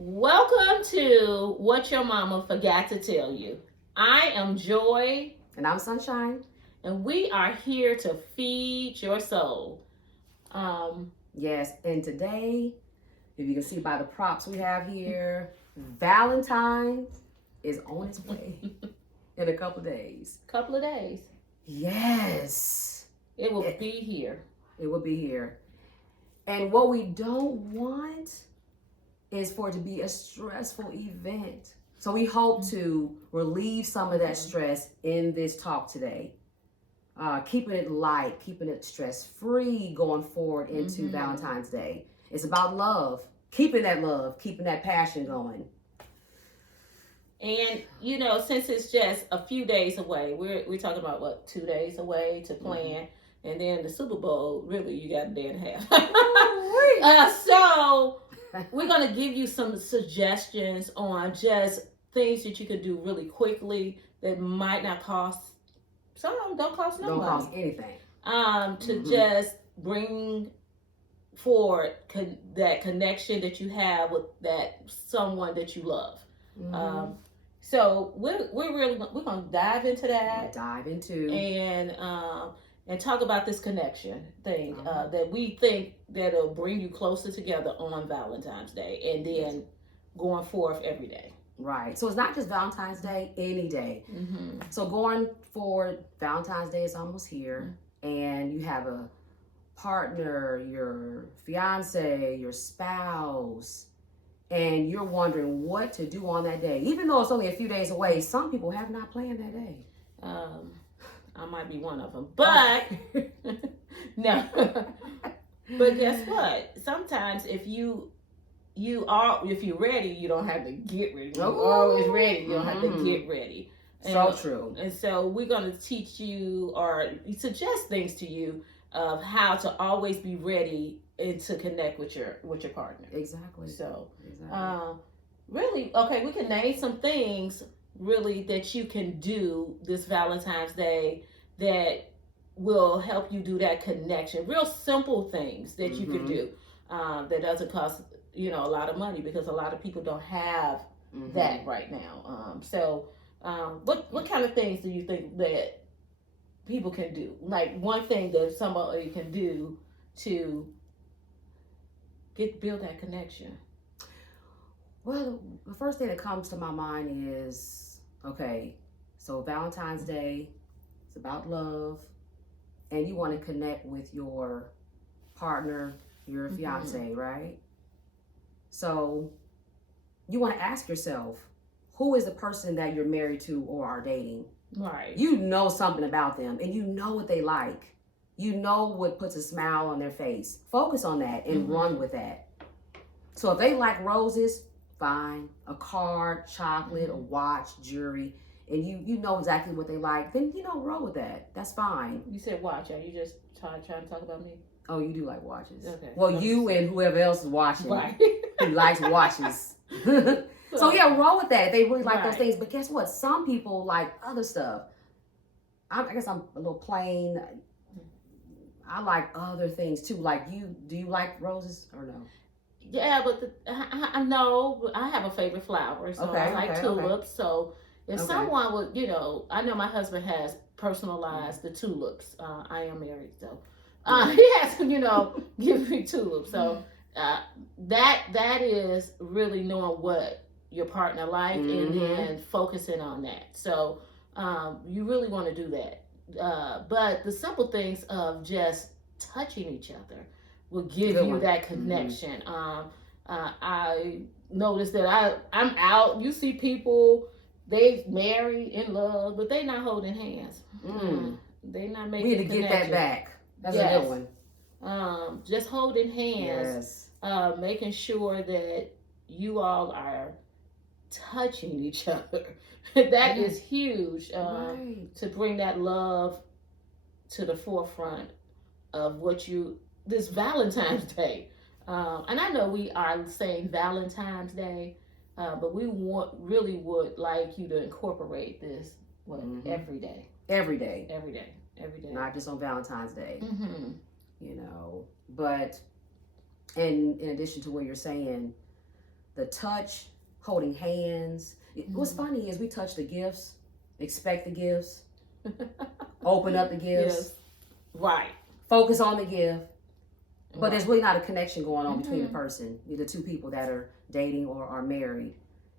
Welcome to What Your Mama Forgot to Tell You. I am Joy, And I'm Sunshine. and we are here to feed your soul. Yes, and today, if you can see by the props we have here, Valentine is on its way in a couple days. Couple of days, Yes, it will be here. it will be here. And what we don't want is for it to be a stressful event. So we hope to relieve some of that stress in this talk today. Keeping it light, keeping it stress-free going forward into Valentine's Day. It's about love, keeping that passion going. And since it's just a few days away, we're talking about what, 2 days away to plan, and then the Super Bowl. Really, you got a day and a half. So we're gonna give you some suggestions on just things that you could do really quickly that might not cost. Some of them don't cost no Don't money. cost anything. To just bring forward that connection that you have with that someone that you love. So we're gonna dive into that. And talk about this connection thing that we think that'll bring you closer together on Valentine's Day, and then going forth every day. Right. So it's not just Valentine's Day, any day. So going forward, Valentine's Day is almost here, and you have a partner, your fiance, your spouse, and you're wondering what to do on that day. Even though it's only a few days away, some people have not planned that day. I might be one of them, but no. But guess what? Sometimes if you're ready, you don't have to get ready. You're always ready. You don't have to get ready. So true. And so we're going to teach you or suggest things to you of how to always be ready and to connect with your partner. Exactly. So, really, okay, we can name some things really that you can do this Valentine's Day that will help you do that connection. Real simple things that you can do that doesn't cost a lot of money, because a lot of people don't have that right now. What kind of things do you think that people can do? Like one thing that somebody can do to build that connection. Well, the first thing that comes to my mind is, okay, so Valentine's Day, it's about love, and you want to connect with your partner, your fiance, right? So you want to ask yourself, who is the person that you're married to or are dating? Right. You know something about them, and you know what they like. You know what puts a smile on their face. Focus on that and run with that. So if they like roses, fine. A card, chocolate, a watch, jewelry, and you know exactly what they like, then roll with that. That's fine. You said watch. Are you just trying to talk about me? Oh, you do like watches. Okay. Well, you and whoever else is watching, right. Who likes watches. So yeah, roll with that. They really like those things. But guess what? Some people like other stuff. I guess I'm a little plain. I like other things too. Like you, do you like roses or no? Yeah, but I know I have a favorite flower, so I like tulips. So if someone would, I know my husband has personalized the tulips. I am married, so he has to, give me tulips. So that is really knowing what your partner like and then focusing on that. So you really want to do that. But the simple things of just touching each other will give you that connection. I noticed that I'm out. You see people, they married in love, but they not holding hands. They not making. We need to get that back. That's a good one. Just holding hands. Making sure that you all are touching each other. That is huge to bring that love to the forefront of this Valentine's Day. And I know we are saying Valentine's Day, but we really would like you to incorporate this every day. Every day. Every day. Every day. Not just on Valentine's Day. But in addition to what you're saying, the touch, holding hands. What's funny is we touch the gifts, expect the gifts, open up the gifts. Yes. Right. Focus on the gift. But there's really not a connection going on between the person, the two people that are dating or are married.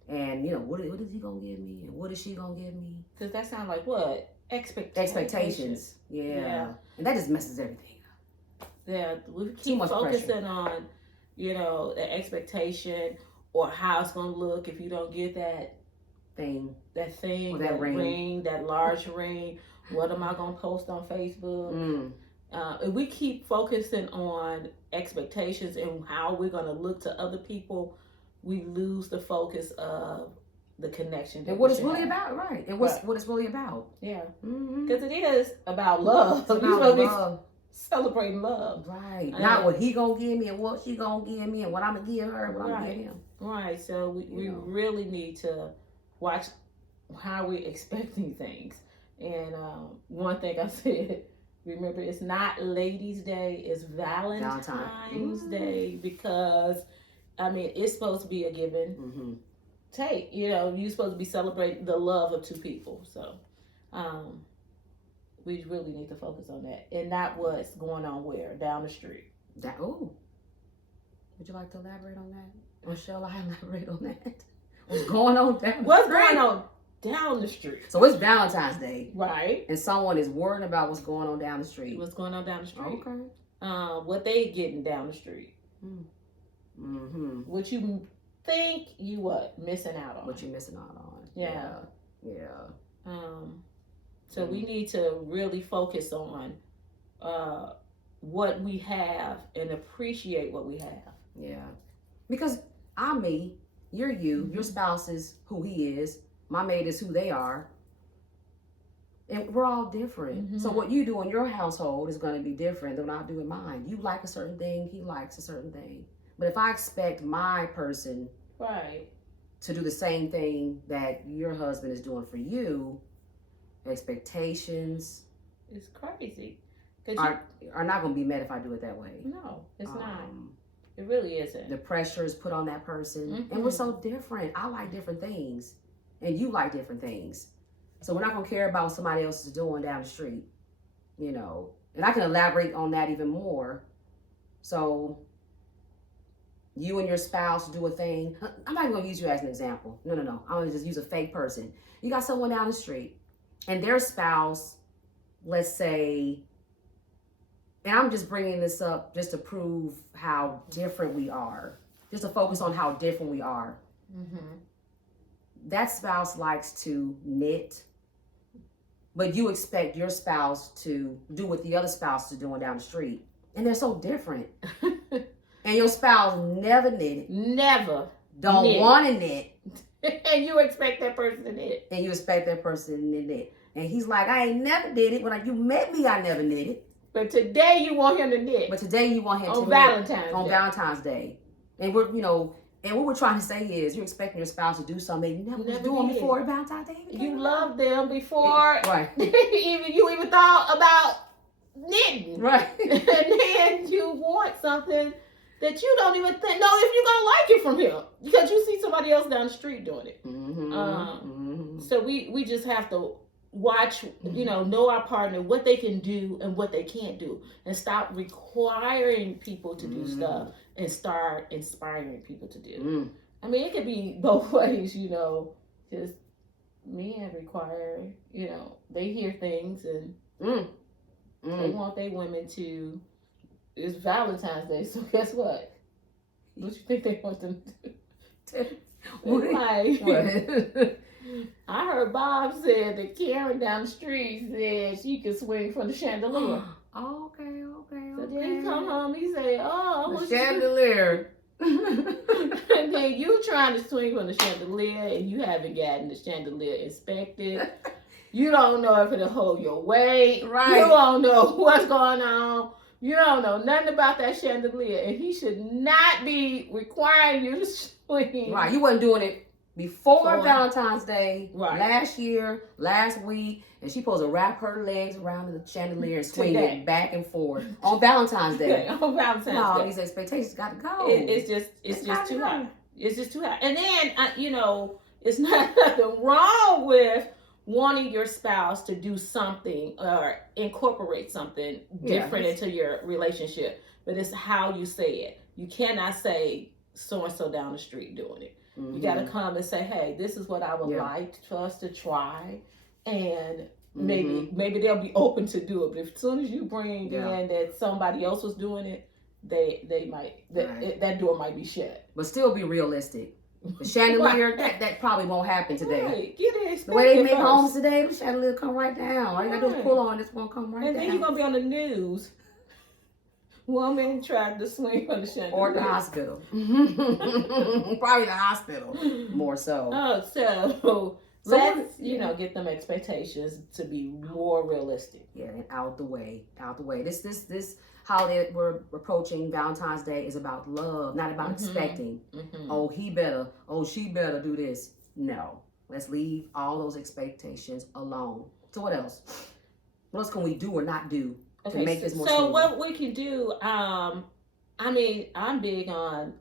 And, what is he going to give me? And what is she going to give me? Because that sounds like what? Expectations. Yeah. And that just messes everything up. Yeah. We keep focusing pressure on, the expectation or how it's going to look if you don't get that thing, or that ring, that large ring. What am I going to post on Facebook? If we keep focusing on expectations and how we're going to look to other people, we lose the focus of the connection. And what it's really about, right? And what it's really about. Yeah. Because it is about love. It's about love. Celebrating love. Right. Not what he going to give me and what she going to give me and what I'm going to give her and what I'm going to give him. Right. So we really need to watch how we're expecting things. And one thing I said, remember, it's not Ladies' Day, it's Valentine's Day, because, it's supposed to be a give and take. You're supposed to be celebrating the love of two people. So we really need to focus on that. And not what's going on where? Down the street. Would you like to elaborate on that? Or shall I elaborate on that? What's going on down the street? What's going on down the street? So it's Valentine's Day. Right. And someone is worrying about what's going on down the street. What's going on down the street. Okay. What they getting down the street. What you think you missing out on. What you missing out on. Yeah. So we need to really focus on what we have and appreciate what we have. Yeah. Because I'm me, you're you, your spouse is who he is, my mate is who they are. And we're all different. So what you do in your household is going to be different than what I do in mine. You like a certain thing, he likes a certain thing. But if I expect my person to do the same thing that your husband is doing for you, expectations it's crazy. Are not going to be met if I do it that way. No, it's not. It really isn't. The pressure is put on that person. And we're so different. I like different things. And you like different things. So we're not going to care about what somebody else is doing down the street. And I can elaborate on that even more. So you and your spouse do a thing. I'm not going to use you as an example. No. I'm going to just use a fake person. You got someone down the street and their spouse, let's say, and I'm just bringing this up just to prove how different we are. Just to focus on how different we are. That spouse likes to knit, but you expect your spouse to do what the other spouse is doing down the street. And they're so different. And your spouse never knitted. Never. Don't want to knit. And you expect that person to knit. And you expect that person to knit. And he's like, I ain't never did it. When you met me, I never knitted. But today you want him to knit. But today you want him to knit. On Valentine's Day. And we're, and what we're trying to say is you're expecting your spouse to do something they never was doing before Valentine's Day. You loved them before. Right. you even thought about knitting. Right. And then you want something that you don't even know if you're going to like it from him. Because you see somebody else down the street doing it. So we just have to watch, know our partner, what they can do and what they can't do. And stop requiring people to do stuff. And start inspiring people to do. It could be both ways, just men require, they hear things and they want their women to, it's Valentine's Day, so guess what? What you think they want them to do? What? I heard Bob said that Karen down the street said she could swing from the chandelier. Okay. So then he come home, he say, the chandelier. And then you trying to swing from the chandelier and you haven't gotten the chandelier inspected. You don't know if it'll hold your weight. Right. You don't know what's going on. You don't know nothing about that chandelier. And he should not be requiring you to swing. Right. You wasn't doing it before Valentine's Day, last year, last week, and she supposed to wrap her legs around the chandelier and swing it back and forth on Valentine's Day. On Valentine's Day. No, these expectations got to go. It's just too high. It's just too high. And then, it's not nothing wrong with wanting your spouse to do something or incorporate something different into your relationship. But it's how you say it. You cannot say so and so down the street doing it. Mm-hmm. You got to come and say, hey, this is what I would like for us to try. And maybe they'll be open to do it. But as soon as you bring in that somebody else was doing it, they might, that door might be shut. But still be realistic. The chandelier, that probably won't happen today. Right. Get it. The way they make homes today, the chandelier come right down. All you gotta do is pull on this one, come right down. And then you're gonna be on the news. Woman tried to swing from the chandelier. Or the hospital. Probably the hospital, more so. Oh, so let's get them expectations to be more realistic. Yeah, and out the way. This holiday we're approaching, Valentine's Day, is about love, not about expecting. Mm-hmm. Oh, he better. Oh, she better do this. No, let's leave all those expectations alone. So what else? What else can we do or not do to make this more? So what we can do? I'm big on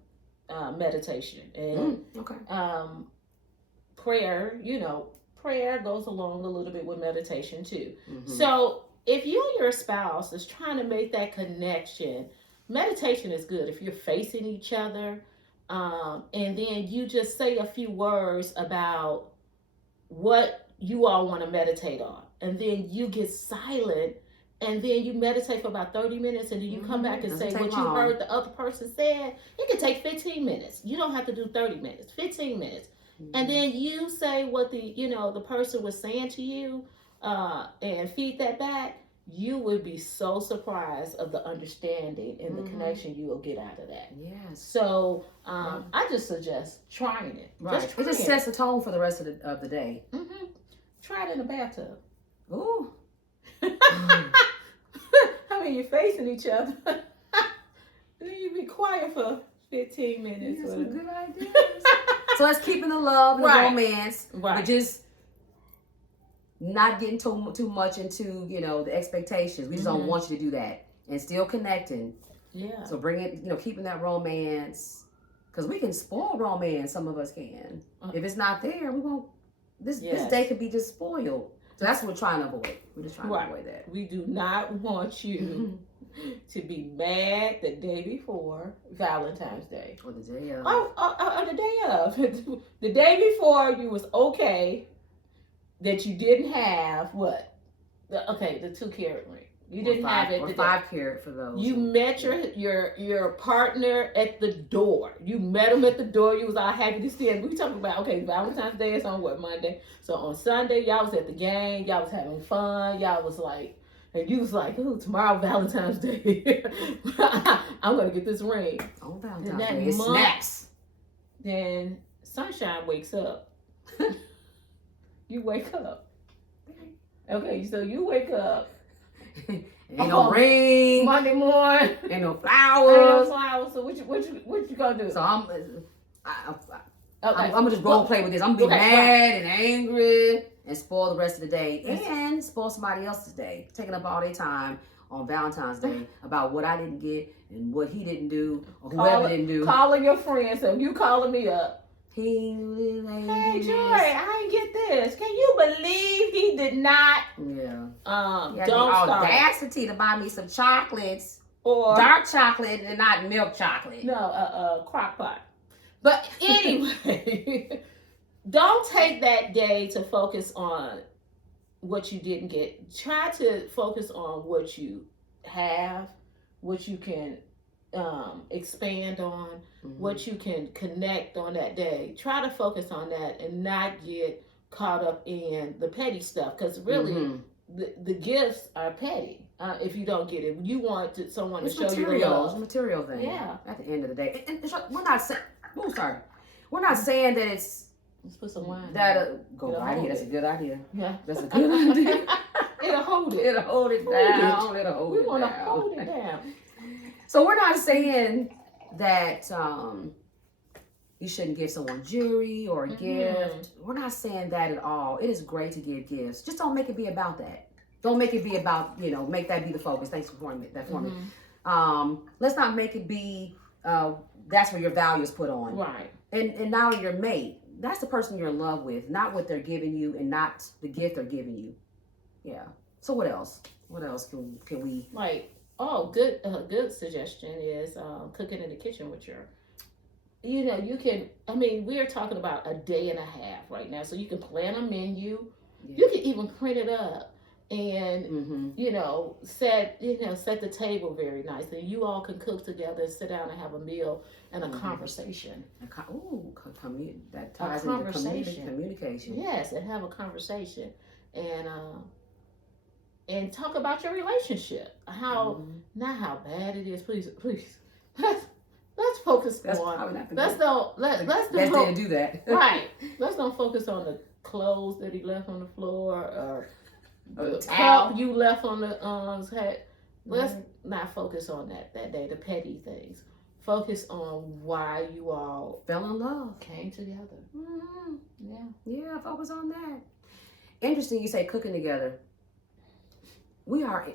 meditation and prayer. Prayer goes along a little bit with meditation too. Mm-hmm. So if you and your spouse is trying to make that connection, meditation is good. If you're facing each other, and then you just say a few words about what you all want to meditate on, and then you get silent, and then you meditate for about 30 minutes, and then you come back and say what you heard the other person said. It can take 15 minutes. You don't have to do 30 minutes, 15 minutes. And then you say what the person was saying to you, and feed that back. You would be so surprised of the understanding and the connection you will get out of that. Yes. So I just suggest trying it. Right. It just sets the tone for the rest of the day. Mm-hmm. Try it in the bathtub. Ooh. You're facing each other. Then you be quiet for 15 minutes. That's some good ideas. So that's keeping the love and the romance, but just not getting too much into the expectations. We just don't want you to do that, and still connecting. Yeah. So bring it, keeping that romance, because we can spoil romance. Some of us can. If it's not there, we won't. This day could be just spoiled. So that's what we're trying to avoid. We're just trying to avoid that. We do not want you to be mad the day before Valentine's Day. Or the day of. Or the day of. The day before you was okay that you didn't have what? The 2-carat ring. You didn't have it. Or 5-carat for those. You met your partner at the door. You met him at the door. You was all happy to see him. We talking about Valentine's Day is on Monday. So on Sunday y'all was at the game. Y'all was having fun. Y'all was like, and you was like, ooh, tomorrow Valentine's Day. I'm gonna get this ring. On Valentine's Day, it's snacks. Then Sunshine wakes up. You wake up. Okay, so you wake up. Ain't no ring. Monday morning. Ain't no flowers. So what you gonna do? So I'm gonna just role play with this. I'm gonna be mad and angry and spoil the rest of the day and spoil somebody else's day, taking up all their time on Valentine's Day about what I didn't get and what he didn't do or whoever didn't do. Calling your friends, so you calling me up. Hey Joy, I didn't get this. Can you believe he did not? Yeah. Don't the audacity to buy me some chocolates or dark chocolate and not milk chocolate. No, crock pot. But anyway, don't take that day to focus on what you didn't get. Try to focus on what you have, what you can expand on, what you can connect on that day. Try to focus on that and not get caught up in the petty stuff, because really the gifts are petty. If you don't get it, you want someone to show you the love. It's a material thing. Yeah. At the end of the day, and we're not saying. We're not saying that it's. Let's put some wine. Go right here. That's a good idea. Yeah, that's a good idea. It'll hold it. It'll hold it down. It'll hold it down. We want to hold it down. So we're not saying that you shouldn't give someone jewelry or a gift. We're not saying that at all. It is great to give gifts. Just don't make it be about that. Don't make it be about, make that be the focus. Thanks for pointing that for me. Let's not make it be that's where your value is put on. Right. And now your mate, that's the person you're in love with, not what they're giving you and not the gift they're giving you. Yeah. So what else? What else can we? Like, good suggestion is cooking in the kitchen with your. You can. I mean, we are talking about a day and a half right now, so you can plan a menu. Yeah. You can even print it up and set the table very nicely. You all can cook together, sit down and have a meal and a conversation. That ties into communication. Yes, and have a conversation and talk about your relationship. Not how bad it is. Please. Let's focus on. Let's don't do that. Right. Let's don't focus on the clothes that he left on the floor or the cup you left on the head. Let's not focus on that day, the petty things. Focus on why you all fell in love, came together. Yeah. Focus on that. Interesting. You say cooking together. We are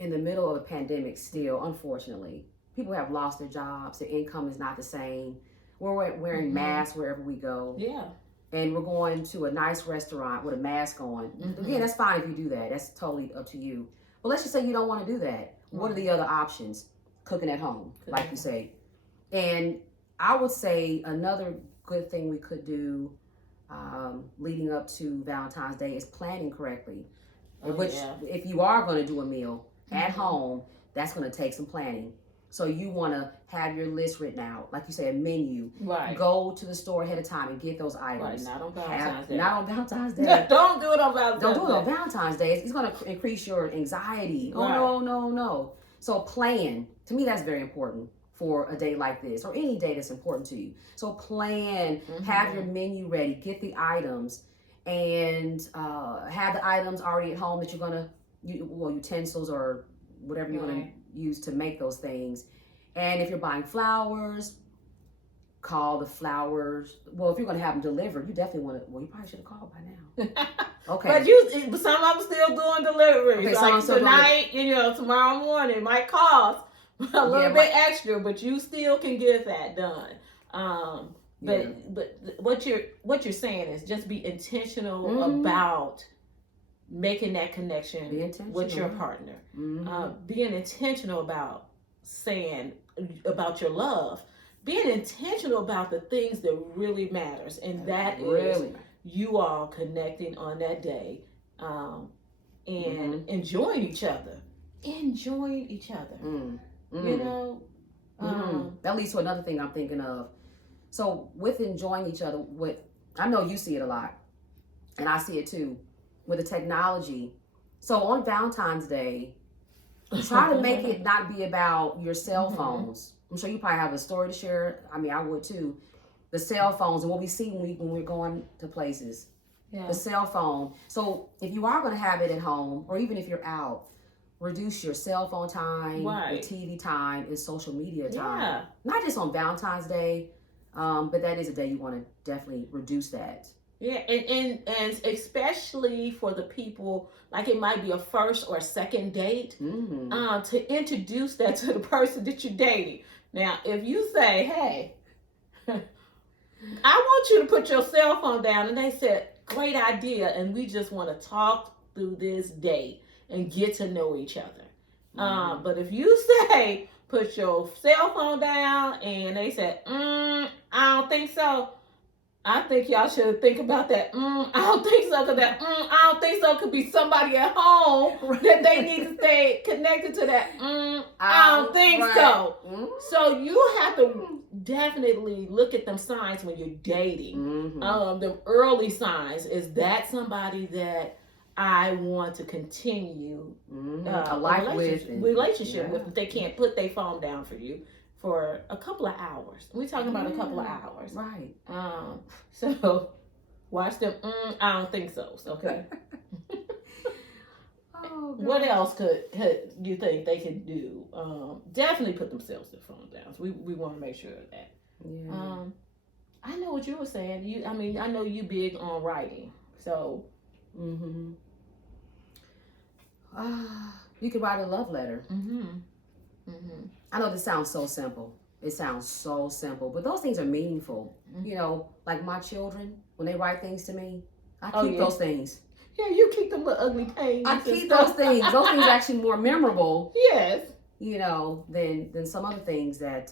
in the middle of a pandemic still, unfortunately. People have lost their jobs. Their income is not the same. We're wearing masks wherever we go. Yeah. And we're going to a nice restaurant with a mask on. Again, that's fine if you do that. That's totally up to you. But let's just say you don't want to do that. What are the other options? Cooking at home, like you say. And I would say another good thing we could do leading up to Valentine's Day is planning correctly. If you are going to do a meal at home, that's going to take some planning. So you want to have your list written out, like you say, a menu. Right. Go to the store ahead of time and get those items. Right. Not on Valentine's Day. Not on Valentine's Day. Don't do it on Valentine's Day. Don't do it on Valentine's Day. It's going to increase your anxiety. Right. Oh, no. So plan. To me, that's very important for a day like this or any day that's important to you. So plan. Have your menu ready. Get the items. And have the items already at home that you're going to, utensils or whatever you're going to use to make those things. And if you're buying flowers, call the flowers. Well, if you're going to have them delivered, you definitely want to. Well, you probably should have called by now. Okay. But some of them still doing deliveries. Okay, like tonight, tomorrow morning it might cost a little bit extra, but you still can get that done. But what you're saying is just be intentional about making that connection with your partner. Being intentional about saying about your love. Being intentional about the things that really matters. And that is you all connecting on that day and enjoying each other. Enjoying each other. That leads to another thing I'm thinking of. So with enjoying each other, I know you see it a lot, and I see it too, with the technology. So on Valentine's Day, try to make it not be about your cell phones. I'm sure you probably have a story to share. I mean, I would too. The cell phones and what we see when we're going to places. Yeah. The cell phone. So if you are going to have it at home, or even if you're out, reduce your cell phone time, your TV time, and social media time. Yeah. Not just on Valentine's Day, but that is a day you want to definitely reduce that. Yeah, and especially for the people, like it might be a first or a second date, to introduce that to the person that you're dating. Now, if you say, hey, I want you to put your cell phone down, and they said, great idea, and we just want to talk through this date and get to know each other. But if you say, put your cell phone down, and they said, I don't think so, I think y'all should think about that. I don't think so, because that I don't think so could be somebody at home that they need to stay connected to that. I don't think so. So you have to definitely look at them signs when you're dating. The early signs, is that somebody that I want to continue a relationship with. They can't put their phone down for you for a couple of hours. We're talking about a couple of hours. Right. So watch them. I don't think so. Okay. What else could you think they could do? Definitely put themselves their phone down. So we want to make sure of that. Yeah. I know what you were saying. I know you big on writing. So. You could write a love letter. I know this sounds so simple, It sounds so simple, but those things are meaningful. You know, like my children, when they write things to me, I keep those things. Yeah, you keep them little ugly pages. I keep those things. Those things are actually more memorable. Yes. You know, than some other things that.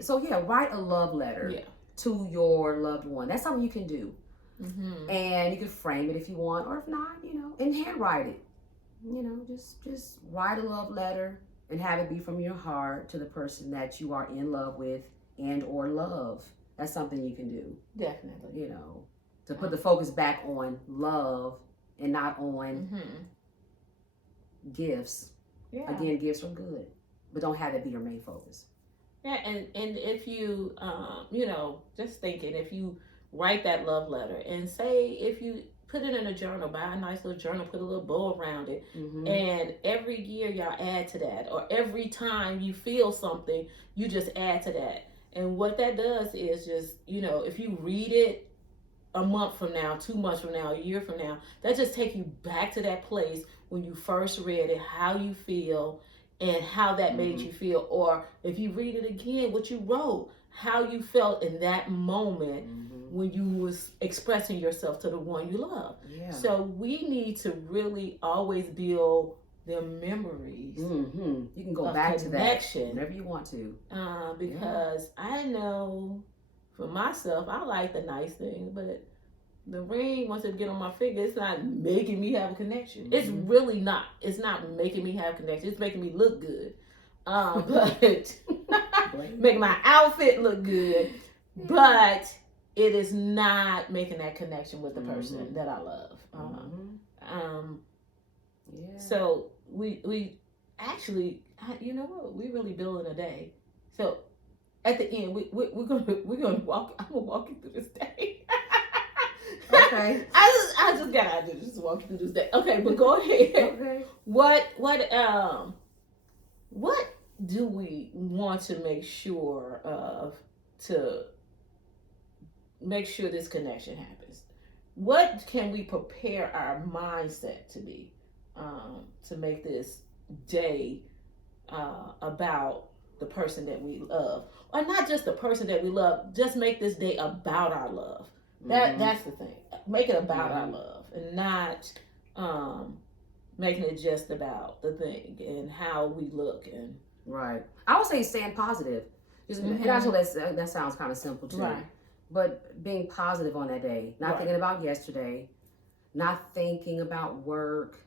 So yeah, write a love letter to your loved one. That's something you can do, and you can frame it if you want, or if not, you know, and handwrite it. You know, just write a love letter and have it be from your heart to the person that you are in love with and or love. That's something you can do. Definitely. You know, to put the focus back on love and not on gifts. Yeah. Again, gifts are good, but don't have it be your main focus. Yeah, and if you, you know, just thinking, if you write that love letter and say, if you put it in a journal, buy a nice little journal, put a little bow around it, and every year y'all add to that, or every time you feel something, you just add to that. And what that does is just, you know, if you read it a month from now, 2 months from now, a year from now, that just take you back to that place when you first read it, how you feel, and how that made you feel. Or if you read it again, what you wrote, how you felt in that moment when you was expressing yourself to the one you love. Yeah. So we need to really always build the memories. You can go back to that whenever you want to. Because I know for myself, I like the nice things, but the ring, once it get on my finger, it's not making me have a connection. It's really not. It's not making me have a connection. It's making me look good. But making my outfit look good. But it is not making that connection with the person that I love. So we actually, you know what? We really building a day. So at the end, we're gonna walk. I'm gonna walk you through this day. Okay. I just got out of just walk you through this day. Okay, but go ahead. Okay. What do we want to make sure of to make sure this connection happens? What can we prepare our mindset to be to make this day about the person that we love, or not just the person that we love? Just make this day about our love. That's the thing. Make it about our love, and not making it just about the thing and how we look. And right. I would say staying positive. Just, and I know that sounds kind of simple too. Right. But being positive on that day, not thinking about yesterday, not thinking about work,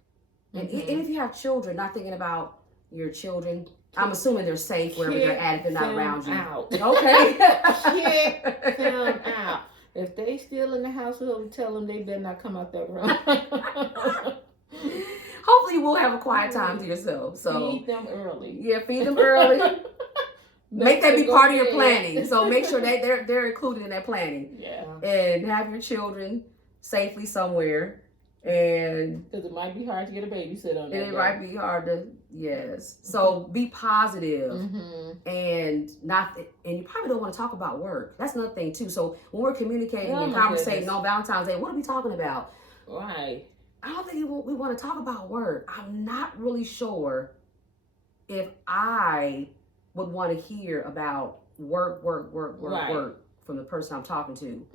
and if you have children, not thinking about your children. I'm assuming they're safe wherever they're at if they're not around you. Out. Okay. Kick them out. If they still in the household, tell them they better not come out that room. Hopefully, we'll have a quiet time to yourself. So feed them early. Yeah, feed them early. Make that be part of your planning. So make sure that they're included in that planning. Yeah. And have your children safely somewhere. And because it might be hard to get a babysitter on that. It might be hard to, yes. So be positive and you probably don't want to talk about work. That's another thing too. So when we're communicating and conversating on Valentine's Day, what are we talking about? Right. I don't think we want to talk about work. I'm not really sure if I would want to hear about work from the person I'm talking to.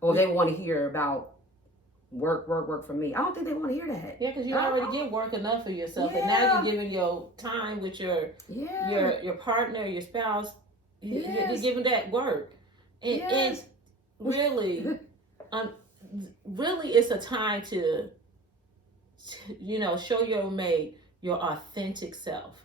Or they want to hear about work from me. I don't think they want to hear that. Yeah, because you already get work enough for yourself, and now you're giving your time with your partner, your spouse. You're giving that work, and really, really, it's a time to show your authentic self.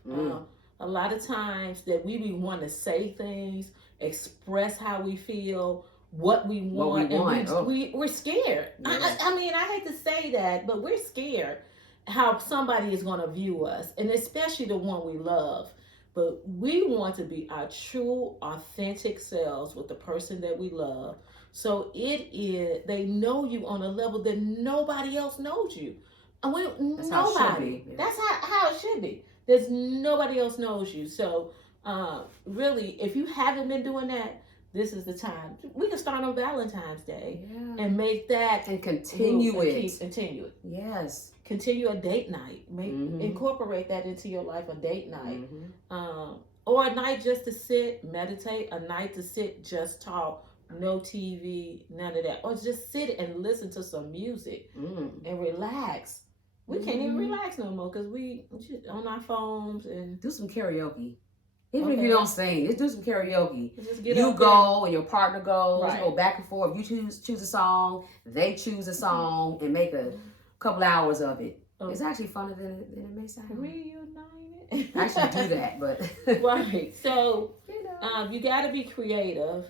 A lot of times that we want to say things, express how we feel, what we want, and we're scared. Yeah. I mean, I hate to say that, but we're scared how somebody is going to view us, and especially the one we love. But we want to be our true, authentic selves with the person that we love. So they know you on a level that nobody else knows you. And That's how it should be. Yeah. That's how it should be. There's nobody else knows you. So really, if you haven't been doing that, this is the time. We can start on Valentine's Day and make that and continue it. Continue it. Yes. Continue a date night. Incorporate that into your life, a date night. or a night just to sit, meditate, a night to sit, just talk, no TV, none of that, or just sit and listen to some music and relax. We can't even relax no more because we on our phones and do some karaoke. Even if you don't sing, just do some karaoke. You go and your partner goes, go back and forth. You choose a song, they choose a song, and make a couple hours of it. It's actually funner than it may sound. Reunited. Actually do that, but right. So you got to be creative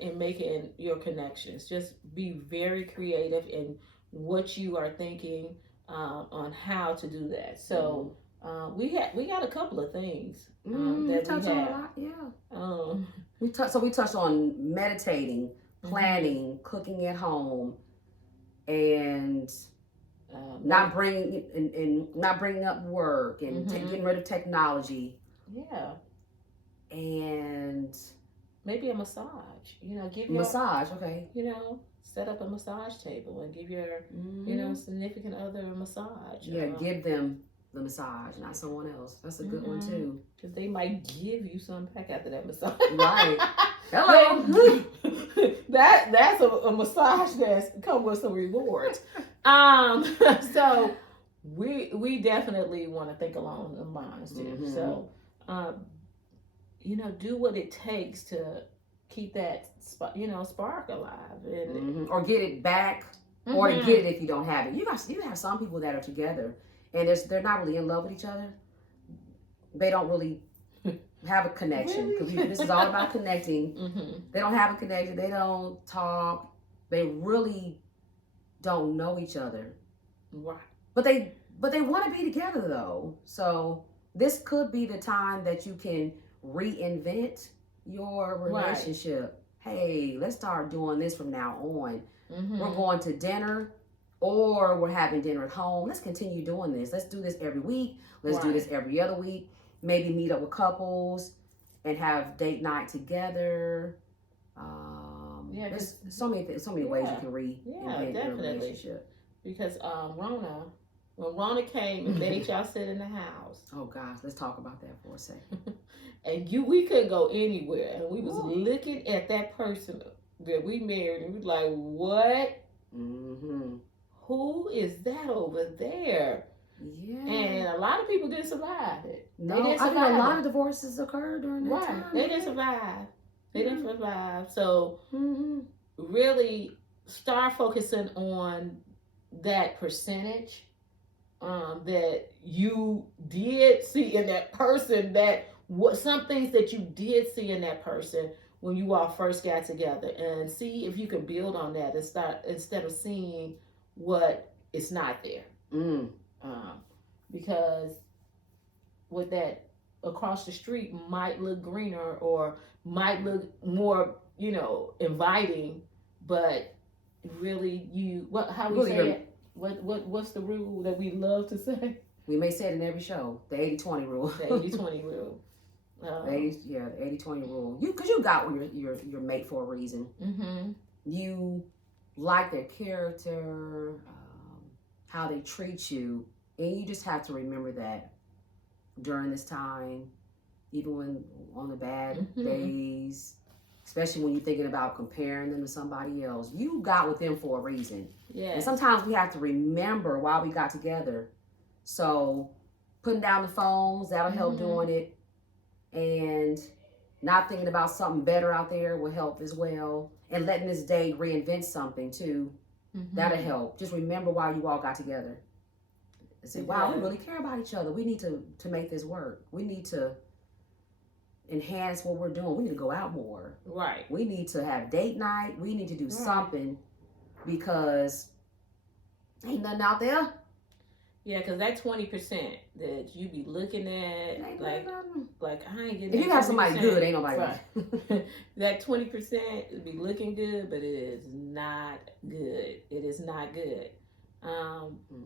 in making your connections. Just be very creative in what you are thinking on how to do that. So we got a couple of things that we touched on a lot. Yeah. We touched on meditating, planning, cooking at home, and not bringing up work and getting rid of technology. Yeah. And maybe a massage. Give your massage. Okay. Set up a massage table and give your significant other a massage. Yeah, give them the massage, not someone else. That's a good one too. Because they might give you some back after that massage. Right. Hello. that's a massage that comes with some rewards. So we definitely want to think along the lines too. So do what it takes to keep that spark alive and or get it back or to get it if you don't have it. You have some people that are together and they're not really in love with each other. They don't really have a connection because this is all about connecting. They don't have a connection. They don't talk. They really don't know each other. Right. But they want to be together though. So this could be the time that you can reinvent your relationship. Right. Hey, let's start doing this from now on. We're going to dinner or we're having dinner at home. Let's continue doing this. Let's do this every week. Let's do this every other week. Maybe meet up with couples and have date night together. There's so many ways you can reinvent your relationship. Because when Rona came and made y'all sit in the house. Oh gosh, let's talk about that for a second. And we couldn't go anywhere, and we was looking at that person that we married, and we was like, "What? Who is that over there?" Yeah. And a lot of people didn't survive it. No, I think a lot of divorces occurred during that time. They didn't survive. They didn't survive. So really start focusing on that percentage that you did see in that person, some things that you did see in that person when you all first got together, and see if you can build on that and start instead of seeing what is not there. Because with that across the street might look greener or might look more, inviting, but really how we say it? What's the rule that we love to say? We may say it in every show. The 80-20 rule. The 80-20 rule. The 80-20 rule. Because you got your mate for a reason. You like their character, how they treat you, and you just have to remember that during this time, even when on the bad days, especially when you're thinking about comparing them to somebody else. You got with them for a reason. Yeah. And sometimes we have to remember why we got together. So putting down the phones, that'll help doing it. And not thinking about something better out there will help as well. And letting this day reinvent something too. That'll help. Just remember why you all got together. And say, wow, we really care about each other. We need to make this work. We need to enhance what we're doing. We need to go out more. Right. We need to have date night. We need to do something because ain't nothing out there. Yeah, because that 20% that you be looking at, like I ain't getting. If you have somebody good, ain't nobody. Right. That 20% be looking good, but it is not good. It is not good.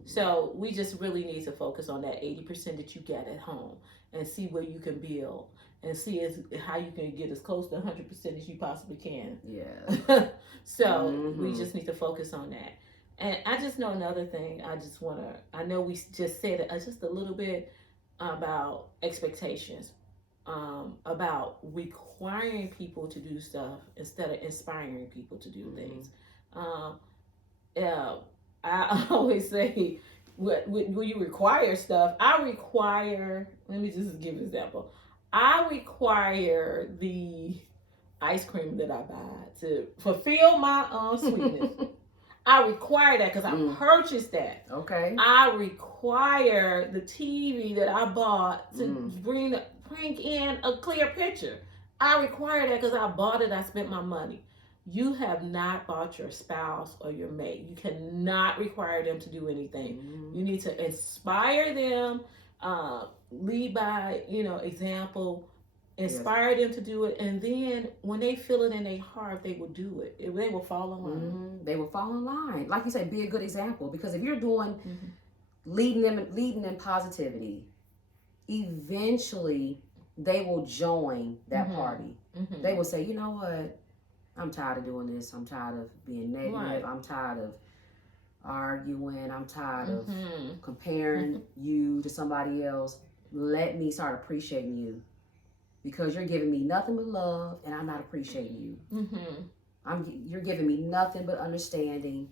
So we just really need to focus on that 80% that you get at home and see where you can build and see how you can get as close to 100% as you possibly can. Yeah. So we just need to focus on that. And I just know another thing. I know we just said it just a little bit about expectations. about requiring people to do stuff instead of inspiring people to do things. Um, yeah, I always say, when you require stuff, I require. Let me just give an example. I require the ice cream that I buy to fulfill my sweetness. I require that because I purchased that. Okay. I require the TV that I bought to bring in a clear picture. I require that because I bought it. I spent my money. You have not bought your spouse or your mate. You cannot require them to do anything. You need to inspire them, lead by example, inspire them to do it, and then when they feel it in their heart, they will do it. They will fall in line. They will fall in line. Like you said, be a good example, because if you're doing leading in positivity, eventually they will join that party. They will say, you know what, I'm tired of doing this. I'm tired of being negative. Right. I'm tired of arguing. I'm tired of comparing you to somebody else. Let me start appreciating you, because you're giving me nothing but love, and I'm not appreciating you. You're giving me nothing but understanding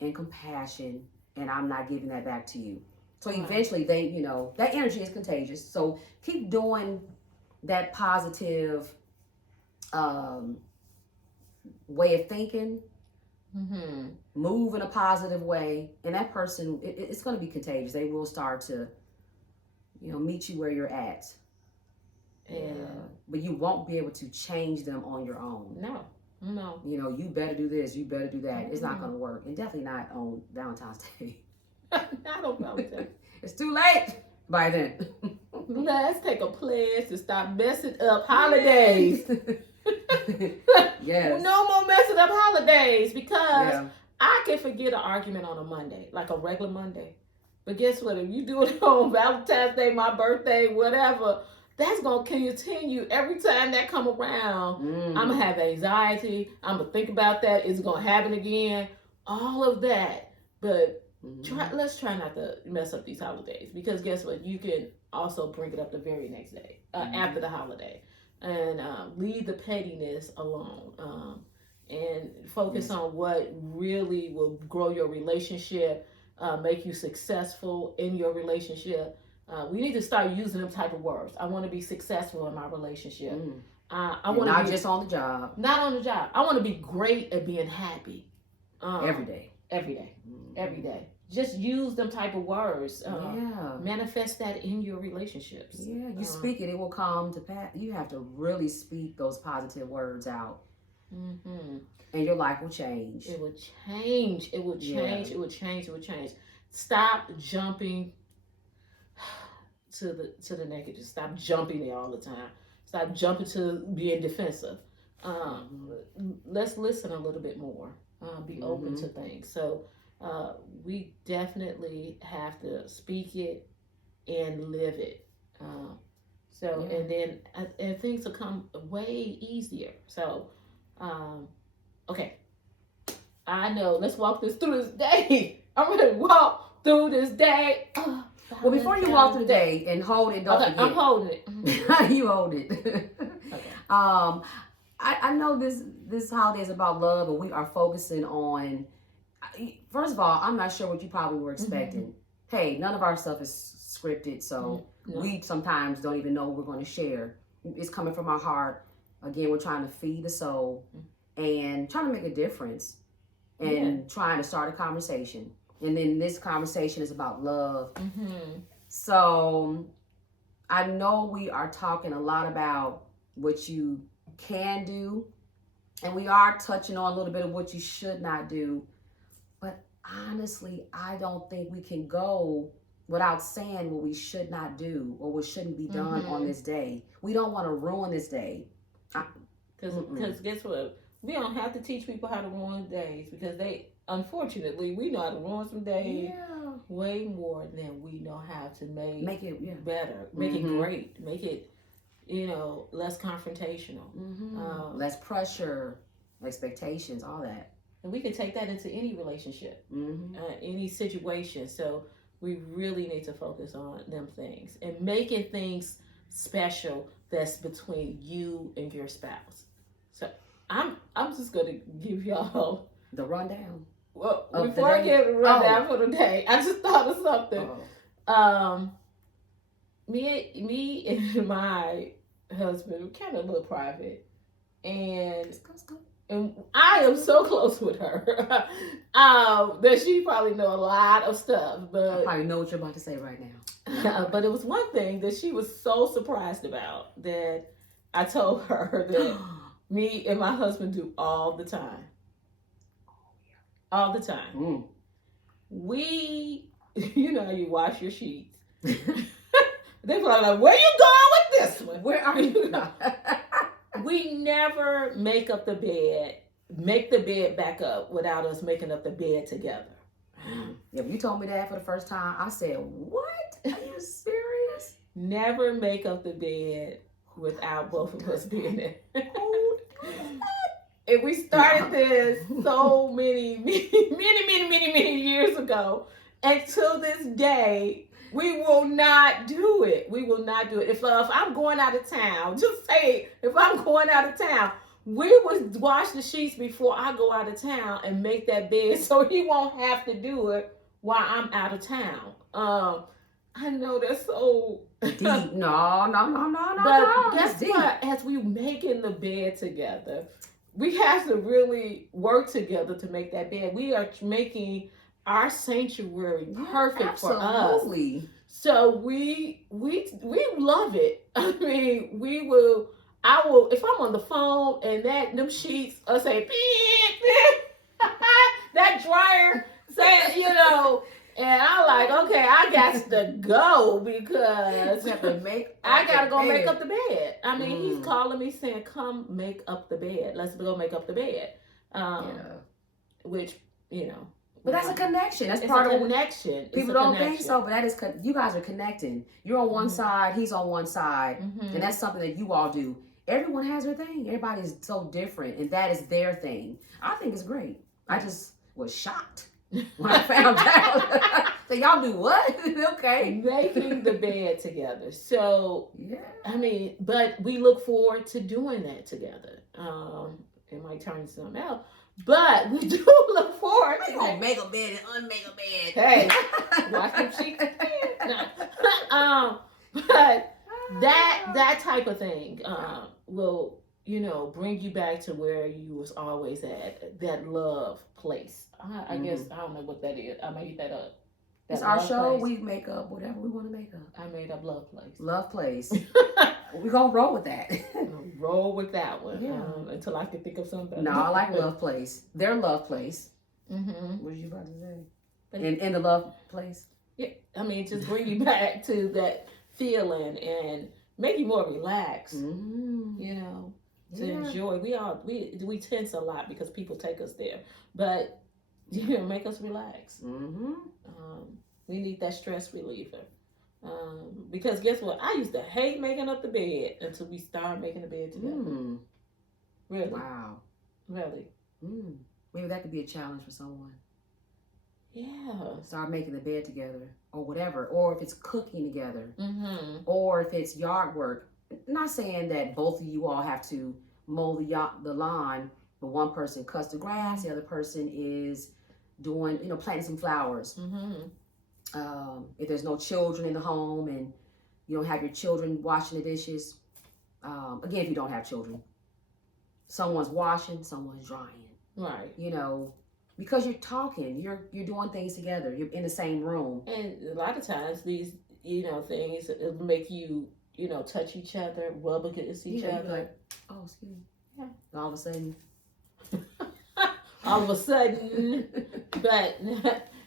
and compassion, and I'm not giving that back to you. So eventually they, that energy is contagious. So keep doing that positive way of thinking, move in a positive way, and that person, it's going to be contagious. They will start to, meet you where you're at. But you won't be able to change them on your own. No. You better do this, you better do that. It's not going to work, and definitely not on Valentine's Day. Not on Valentine's Day. It's too late by then. Let's take a pledge to stop messing up holidays. Yes. No more messing up holidays, because I can forget an argument on a Monday, like a regular Monday. But guess what? If you do it on Valentine's Day, my birthday, whatever, that's going to continue every time that come around. I'm going to have anxiety. I'm going to think about that. It's going to happen again. All of that. But let's try not to mess up these holidays, because guess what? You can also bring it up the very next day, after the holiday. And leave the pettiness alone, and focus on what really will grow your relationship, make you successful in your relationship. We need to start using them type of words. I want to be successful in my relationship. I want to not just on the job. Not on the job. I want to be great at being happy. Every day. Every day. Every day. Just use them type of words. Manifest that in your relationships. Yeah, you speak it, it will come to pass. You have to really speak those positive words out. And your life will change. It will change. It will change. It will change. It will change. Stop jumping to the negative. Stop jumping there all the time. Stop jumping to being defensive. Let's listen a little bit more. Be open to things. So we definitely have to speak it and live it. And then and things will come way easier. So, okay. I know. Let's walk through this day. I'm going to walk through this day. Well, before you walk through the day and hold it, don't forget. I'm holding it. You hold it. Okay. I know this holiday is about love, and we are focusing on. First of all, I'm not sure what you probably were expecting. Hey, none of our stuff is scripted, so we sometimes don't even know what we're going to share. It's coming from our heart. Again, we're trying to feed the soul and trying to make a difference, and trying to start a conversation. And then this conversation is about love. So I know we are talking a lot about what you can do, and we are touching on a little bit of what you should not do. But honestly, I don't think we can go without saying what we should not do or what shouldn't be done on this day. We don't want to ruin this day. Because guess what? We don't have to teach people how to ruin days, because unfortunately, we know how to ruin some days way more than we know how to make it better, make it great, make it, less confrontational, less pressure, expectations, all that. And we can take that into any relationship, any situation. So we really need to focus on them things and making things special that's between you and your spouse. So I'm just gonna give y'all the rundown. Well, before I get run down for the day, I just thought of something. Me and my husband were kind of a little private, and I am so close with her that she probably know a lot of stuff. But I probably know what you're about to say right now. But it was one thing that she was so surprised about that I told her that me and my husband do all the time. All the time. Mm. We, you know, you wash your sheets. They were like, where you going with this one? Where are you? We never make up the bed back up without us making up the bed together. Yeah, when you told me that for the first time, I said, what? Are you serious? Never make up the bed without both of us being there. And we started this so many years ago. And till this day, we will not do it. We will not do it. If I'm going out of town, just say if I'm going out of town, we would wash the sheets before I go out of town and make that bed so he won't have to do it while I'm out of town. I know that's so deep. No. But guess what? As we making the bed together, we have to really work together to make that bed. We are making our sanctuary perfect for us. So we love it. I mean, I will if I'm on the phone and them sheets say beep, beep, that dryer saying, you know, and I'm like, okay, I got to go because I gotta go make up the bed. I mean, he's calling me saying, come make up the bed. Let's go make up the bed. Which, you know. But that's a connection. That's part of connection. People don't think so, but that is you guys are connecting. You're on one side, he's on one side, and that's something that you all do. Everyone has their thing. Everybody's so different, and that is their thing. I think it's great. I just was shocked when I found out. So y'all do what? Okay. Making the bed together. So, yeah. I mean, but we look forward to doing that together. It might turn something out. But we do look forward to gonna make a bed and unmake a bed. Hey, watch them cheeks. But that type of thing will, you know, bring you back to where you was always at, that love place. I guess I don't know what that is. I made that up. It's our show. Place. We make up whatever we want to make up. I made up love place. Love place. We're gonna roll with that. Roll with that one. Yeah. Until I can think of something. No, I like love place. Their love place. Mm-hmm. What are you about to say? In the love place. Yeah, I mean, just bring you back to that feeling and make you more relaxed. Mm-hmm. You know, to enjoy. We tense a lot because people take us there, but you know, make us relax. Mm-hmm. We need that stress reliever. Because guess what? I used to hate making up the bed until we started making the bed together. Really? Wow. Really? Maybe that could be a challenge for someone. Yeah. Start making the bed together or whatever. Or if it's cooking together. Mm-hmm. Or if it's yard work. Not saying that both of you all have to mow the lawn, but one person cuts the grass, the other person is doing, you know, planting some flowers. Mm-hmm. If there's no children in the home and you don't have your children washing the dishes, again, if you don't have children, someone's washing, someone's drying. Right. You know, because you're talking, you're doing things together. You're in the same room. And a lot of times these, you know, things make you, you know, touch each other, rub against each other. Like, oh, excuse me. Yeah. All of a sudden. All of a sudden. But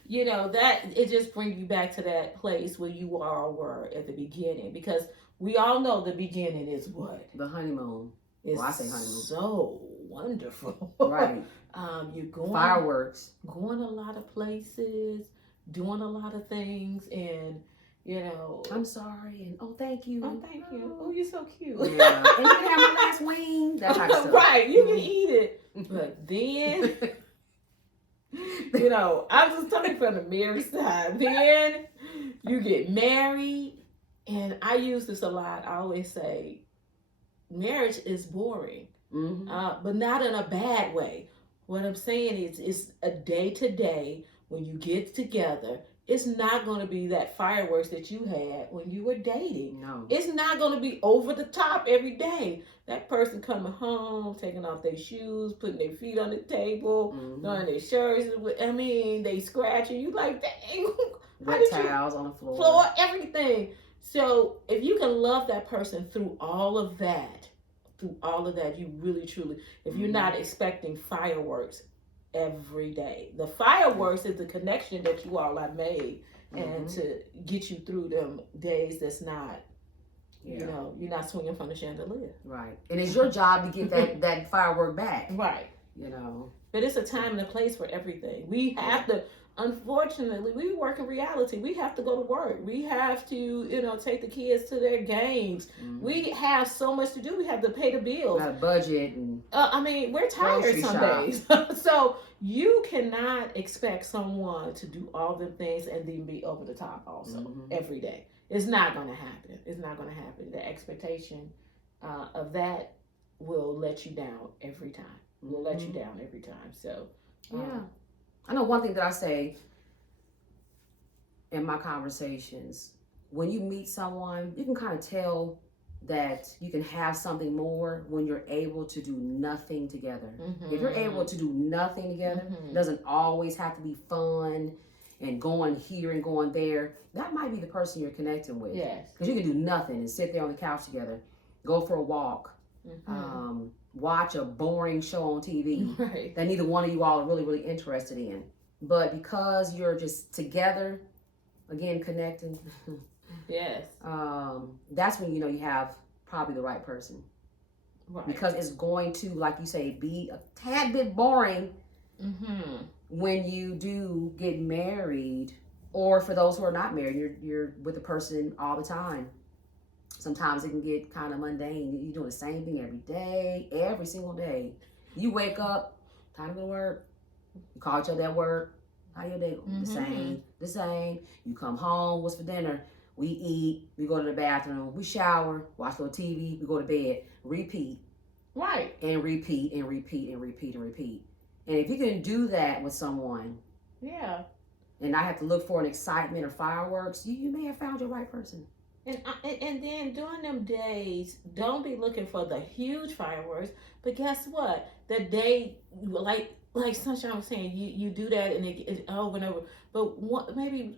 you know, that it just brings you back to that place where you all were at the beginning, because we all know the beginning is what? The honeymoon. It's I say honeymoon. So wonderful. Right. You're going fireworks. Going a lot of places, doing a lot of things, and you know, I'm sorry, and oh, thank you. Oh, thank you. Oh, you're so cute. Yeah. And you can have my last wing. That type of stuff. Right. You can eat it. But then you know, I'm just talking from the married side. Then you get married, And I use this a lot. I always say, marriage is boring, but not in a bad way. What I'm saying is, it's a day to day when you get together. It's not going to be that fireworks that you had when you were dating. No. It's not going to be over the top every day. That person coming home, taking off their shoes, putting their feet on the table, throwing their shirts. I mean, they scratching you like, dang. Wet towels on the floor, everything. So if you can love that person through all of that, you really truly, if you're not expecting fireworks every day, the fireworks is the connection that you all have made, and to get you through them days that's not, you know, you're not swinging from the chandelier. Right. And it's your job to get that firework back. Right. You know. But it's a time and a place for everything. We have to, unfortunately, we work in reality. We have to go to work. We have to, you know, take the kids to their games. We have so much to do. We have to pay the bills. Got a budget. And I mean, we're tired some days. So you cannot expect someone to do all the things and then be over the top also every day. It's not going to happen. It's not going to happen. The expectation of that will let you down every time. Will let you down every time. So, yeah. I know one thing that I say in my conversations, when you meet someone, you can kind of tell that you can have something more when you're able to do nothing together. If you're able to do nothing together, it doesn't always have to be fun and going here and going there. That might be the person you're connecting with. Yes. Because you can do nothing and sit there on the couch together, go for a walk, watch a boring show on TV that neither one of you all are really, really interested in. But because you're just together, again, connecting, that's when you know you have probably the right person. Right. Because it's going to, like you say, be a tad bit boring when you do get married, or for those who are not married, you're with a person all the time. Sometimes it can get kind of mundane. You're doing the same thing every day, every single day. You wake up, time to go to work. You call each other at work. How your day? The same. You come home. What's for dinner? We eat. We go to the bathroom. We shower. Watch a little TV. We go to bed. Repeat. Right. And repeat and repeat and repeat and repeat. And if you can do that with someone, and not have to look for an excitement or fireworks, you may have found your right person. And then during them days, don't be looking for the huge fireworks. But guess what? The day, like Sunshine was saying, you do that and it's over and over. But maybe,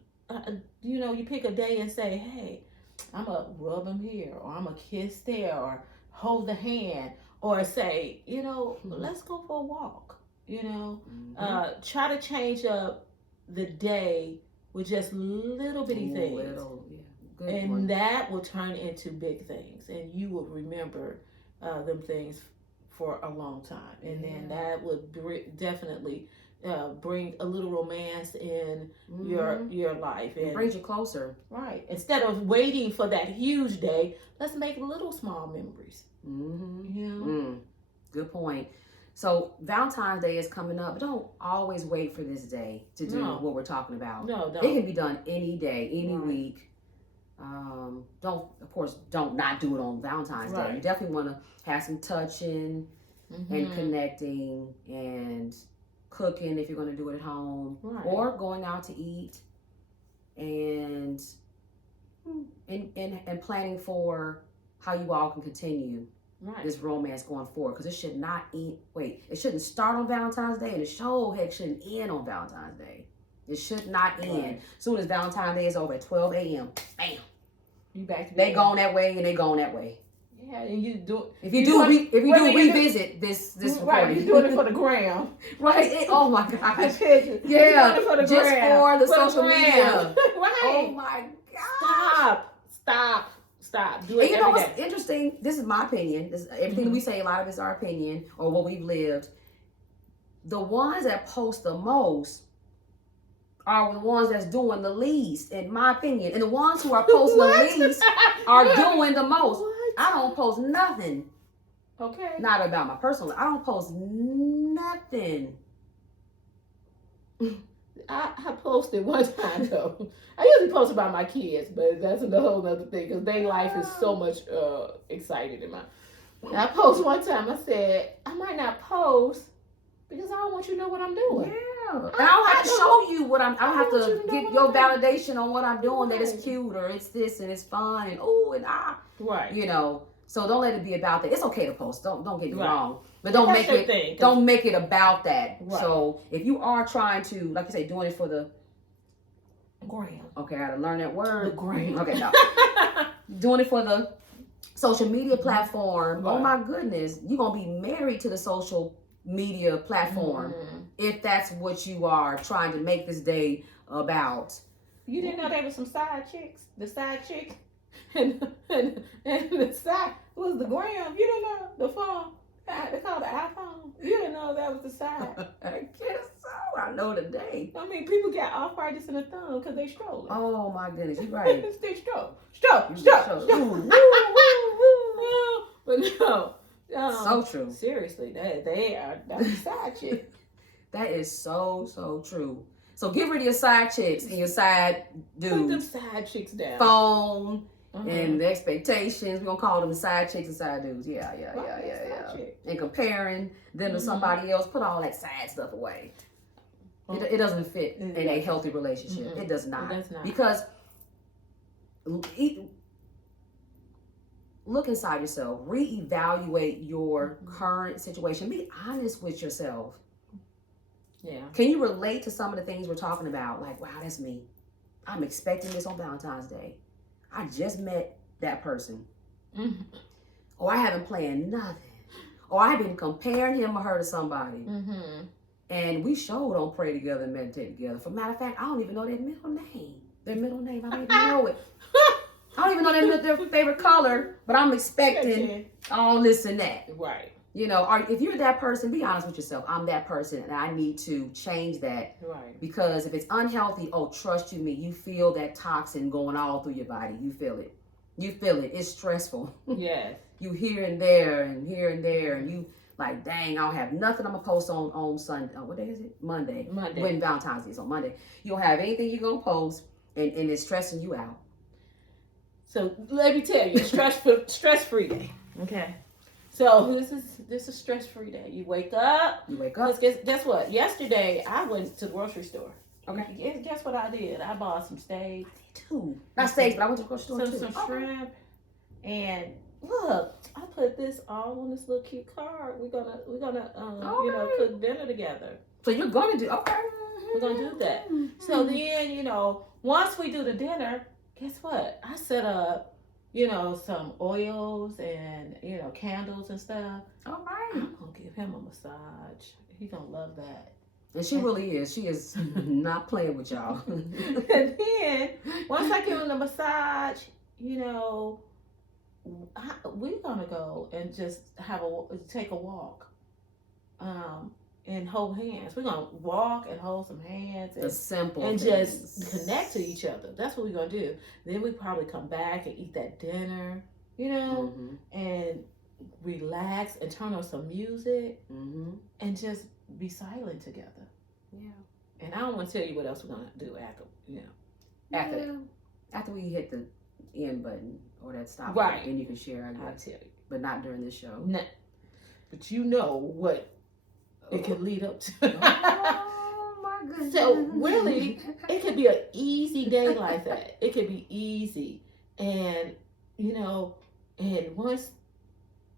you know, you pick a day and say, hey, I'm going to rub them here, or I'm going to kiss there, or hold the hand, or say, you know, let's go for a walk. You know, try to change up the day with just little bitty things. Good and one. That will turn into big things, and you will remember them things for a long time. And then that would definitely bring a little romance in your life. It brings you closer. Right. Instead of waiting for that huge day, let's make little small memories. Good point. So Valentine's Day is coming up, but don't always wait for this day to do what we're talking about. No, don't. It can be done any day, any week. Don't not do it on Valentine's Day. You definitely want to have some touching and connecting and cooking if you're going to do it at home, or going out to eat and planning for how you all can continue this romance going forward. Because it shouldn't start on Valentine's Day, and it shouldn't end on Valentine's Day. It should not end. As soon as Valentine's Day is over at 12 a.m., bam. You back to they going that way and they going that way. Yeah, and you do. If you do revisit this recording, you're doing it for the gram. Oh my gosh. Yeah. For the just gram. for the social media. Oh my God. Stop. Do it. And you know what's interesting? This is my opinion. Everything we say, a lot of it's our opinion or what we've lived. The ones that post the most are the ones that's doing the least, in my opinion. And the ones who are posting the least are doing the most. What? I don't post nothing. Okay. Not about my personal life. I don't post nothing. I posted one time though. I usually post about my kids, but that's a whole other thing because their life is so much exciting in mine. And I posted one time. I said I might not post because I don't want you to know what I'm doing. Yeah, and I don't have to show you what I don't have to get your validation on what I'm doing. Right. That it's cute or it's this and it's fun and oh and ah. Right. You know. So don't let it be about that. It's okay to post. Don't get me wrong. But don't make it don't make it about that. Right. So if you are trying to, like you say, doing it for the gram. Okay, I gotta learn that word. The gram. Okay, no. Doing it for the social media platform. Right. Oh my goodness, you're gonna be married to the social media platform if that's what you are trying to make this day about. You didn't know there was some side chicks? The side chick and the side was the gram. You didn't know the phone. They call it the iPhone. You didn't know that was the side. I guess so. I know today. I mean, people get off artists in the thumb because they strolling. Oh my goodness, you're right. They stroll. But no. So true. Seriously, that's the side chick. That is so true. So get rid of your side chicks and your side dudes. Put them side chicks down. Phone and the expectations. We're gonna call them side chicks and side dudes. Yeah. And comparing them to somebody else. Put all that side stuff away. It doesn't fit in a healthy relationship. It does not. It does not. Because look inside yourself. Reevaluate your current situation. Be honest with yourself. Yeah. Can you relate to some of the things we're talking about? Like, wow, that's me. I'm expecting this on Valentine's Day. I just met that person. Or I haven't planned nothing. Or I've been comparing him or her to somebody. And we sure don't pray together and meditate together. For matter of fact, I don't even know their middle name. I don't even know it. I don't even know their favorite color, but I'm expecting all this and that. Right. You know, if you're that person, be honest with yourself. I'm that person, and I need to change that. Right. Because if it's unhealthy, trust you me, you feel that toxin going all through your body. You feel it. It's stressful. Yes. You here and there, and you like, dang, I don't have nothing I'm gonna post on Sunday. What day is it? Monday. When Valentine's Day is on Monday. You don't have anything you're gonna post, and it's stressing you out. So let me tell you, stress-free day. Okay. So this is stress-free day. You wake up. Guess what? Yesterday I went to the grocery store. Okay. Guess what I did? I bought some steak. I did too. Not steak, but I went to the grocery store too. Some shrimp. And look, I put this all on this little cute card. We're gonna cook dinner together. So you're gonna do We're gonna do that. So then, once we do the dinner, guess what? I set up, some oils and, candles and stuff. All right. I'm going to give him a massage. He's going to love that. And she really is. She is not playing with y'all. And then, once I give him the massage, we're going to go and just take a walk. And hold hands. We're gonna walk and hold some hands and, just connect to each other. That's what we're gonna do. Then we probably come back and eat that dinner, and relax and turn on some music and just be silent together. Yeah. And I don't want to tell you what else we're gonna do after we hit the end button or that stop right. button, then you can share. I'll tell you, but not during this show. No. But you know what it can lead up to. Oh my goodness. So really, it could be an easy day like that. It could be easy. And, and once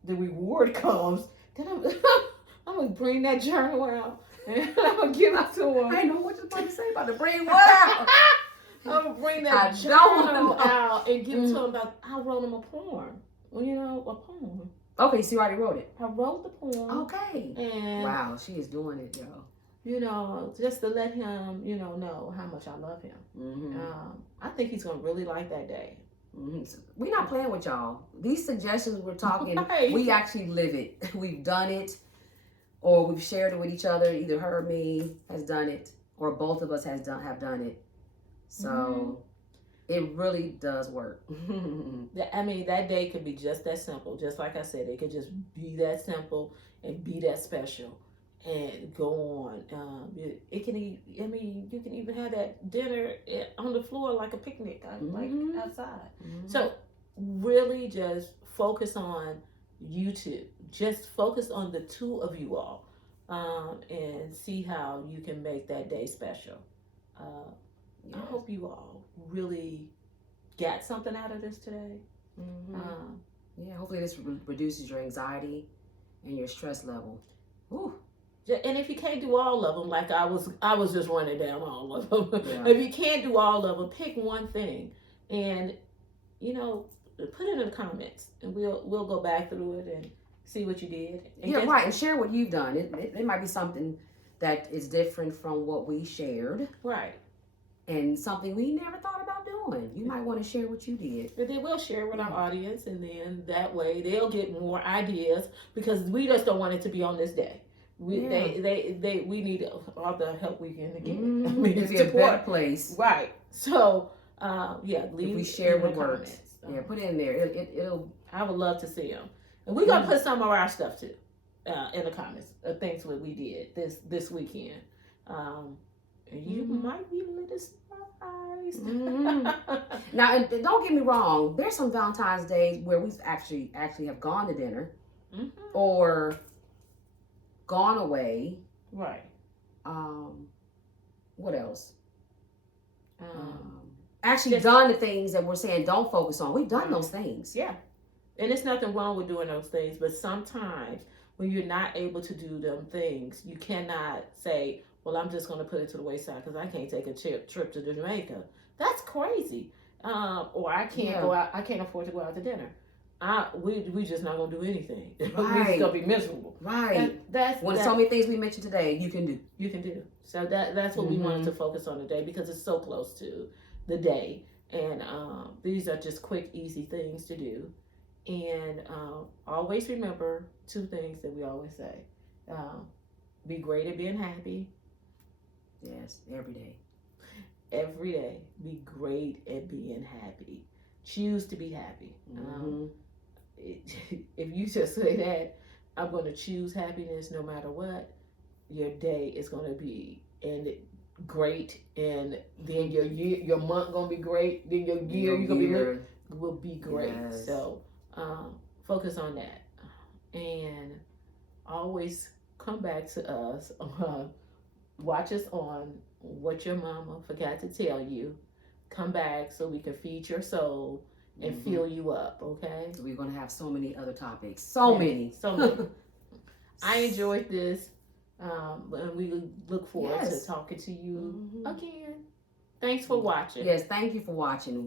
the reward comes, then I'm going to bring that journal out and I'm going to give it to him. I know what you're about to say about to bring what out. I'm going to bring that journal out and give it to him. I wrote him a poem. A poem. Okay, so you already wrote it. I wrote the poem. Okay. And wow, she is doing it, y'all. Just to let him, know how much I love him. I think he's gonna really like that day. So we're not playing with y'all. These suggestions we're talking, we actually live it. We've done it, or we've shared it with each other. Either her or me has done it, or both of us have done it. So. It really does work. I mean, that day could be just that simple. Just like I said, it could just be that simple and be that special. and go on. It can. I mean, you can even have that dinner on the floor like a picnic, like outside. So really, just focus on you two. Just focus on the two of you all, and see how you can make that day special. Yes. I hope you all really got something out of this today. Yeah, hopefully this reduces your anxiety and your stress level. Whew. And if you can't do all of them, like I was just running down all of them. Yeah. If you can't do all of them, pick one thing, and put it in the comments, and we'll go back through it and see what you did. And right, and share what you've done. It might be something that is different from what we shared. Right. And something we never thought about doing. You might want to share what you did. But they will share with our audience, and then that way they'll get more ideas, because we just don't want it to be on this day. We need all the help we can get. I mean, it's a better place, right? So if we share what works. Put it in there. It'll. I would love to see them, and we're gonna put some of our stuff too in the comments. Things that we did this weekend. You might be a little surprised. Now, and don't get me wrong. There's some Valentine's days where we actually have gone to dinner, or gone away. Right. What else? Actually done the things that we're saying don't focus on. We've done those things. Yeah. And there's nothing wrong with doing those things, but sometimes when you're not able to do them things, you cannot say, well, I'm just going to put it to the wayside because I can't take a trip to Jamaica. That's crazy. Or I can't go out. I can't afford to go out to dinner. We just not going to do anything. Right. We're just going to be miserable. Right. That's so many things we mentioned today you can do. You can do. So that's what we wanted to focus on today, because it's so close to the day. And these are just quick, easy things to do. And always remember two things that we always say. Be great at being happy. Yes, every day. Every day. Be great at being happy. Choose to be happy. If you just say that, I'm going to choose happiness no matter what, your day is going to be great, and then your month going to be great, then your year will be great. Yes. So focus on that, and always come back to us. Watch us on What Your Mama Forgot to Tell You. Come back so we can feed your soul and fill you up, okay? So we're going to have so many other topics. So many. I enjoyed this. And we look forward to talking to you again. Thanks for watching. Yes, thank you for watching.